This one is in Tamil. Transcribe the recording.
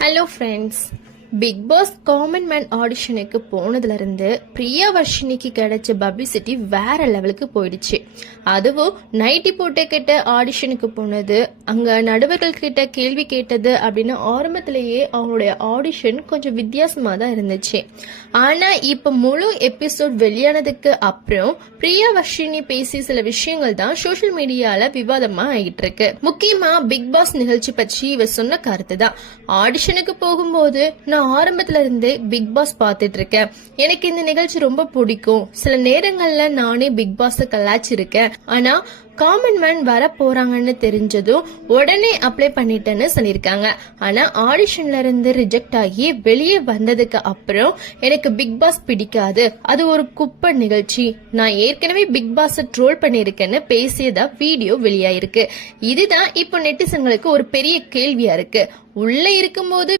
Hello friends, big boss common man ஆடிஷனுக்கு போனதுல இருந்து பிரியாவர்ஷினிக்கு கிடைச்ச பப்ளிசிட்டி வேற லெவலுக்கு போயிடுச்சு. அதுவும் நைட்டி போட்டு கிட்ட ஆடிஷனுக்கு போனது, அங்க நடுவர்கள் கிட்ட கேள்வி கேட்டது அப்படின்னு ஆரம்பத்திலேயே அவங்களுடைய ஆடிஷன் கொஞ்சம் வித்தியாசமா தான் இருந்துச்சு. ஆனா இப்ப முழு எபிசோட் வெளியானதுக்கு அப்புறம் பிரியாவர்ஷினி பேசி சில விஷயங்கள் தான் சோசியல் மீடியால விவாதமா ஆகிட்டு இருக்கு. முக்கியமா பிக் பாஸ் நிகழ்ச்சி பற்றி இவ சொன்ன கருத்து தான். ஆடிஷனுக்கு போகும்போது நான் ஆரம்பத்துல இருந்தே பிக் பாஸ் பாத்துட்டு இருக்கேன். எனக்கு இந்த நிகழ்ச்சி ரொம்ப பிடிக்கும். சில நேரங்கள்ல நானே பிக் பாஸ் கலாச்சிருக்கேன். ஆனா காமன் மேன் வர போறாங்கன்னு தெரிஞ்சதும் உடனே அப்ளை பண்ணிட்டேன்னு சொல்லியிருக்காங்க. ஆனா ஆடிஷன்ல இருந்து ரிஜெக்ட் ஆகி வெளியே வந்ததுக்கு அப்புறம் எனக்கு பிக் பாஸ் பிடிக்காது, அது ஒரு குப்பை நிகழ்ச்சி, நான் ஏற்கனவே பிக் பாஸ் ட்ரோல் பண்ணிருக்கேன்னு பேசியதா வீடியோ வெளியாயிருக்கு. இதுதான் இப்போ நெட்டிசன்களுக்கு ஒரு பெரிய கேள்வியா இருக்கு. உள்ள இருக்கும்போது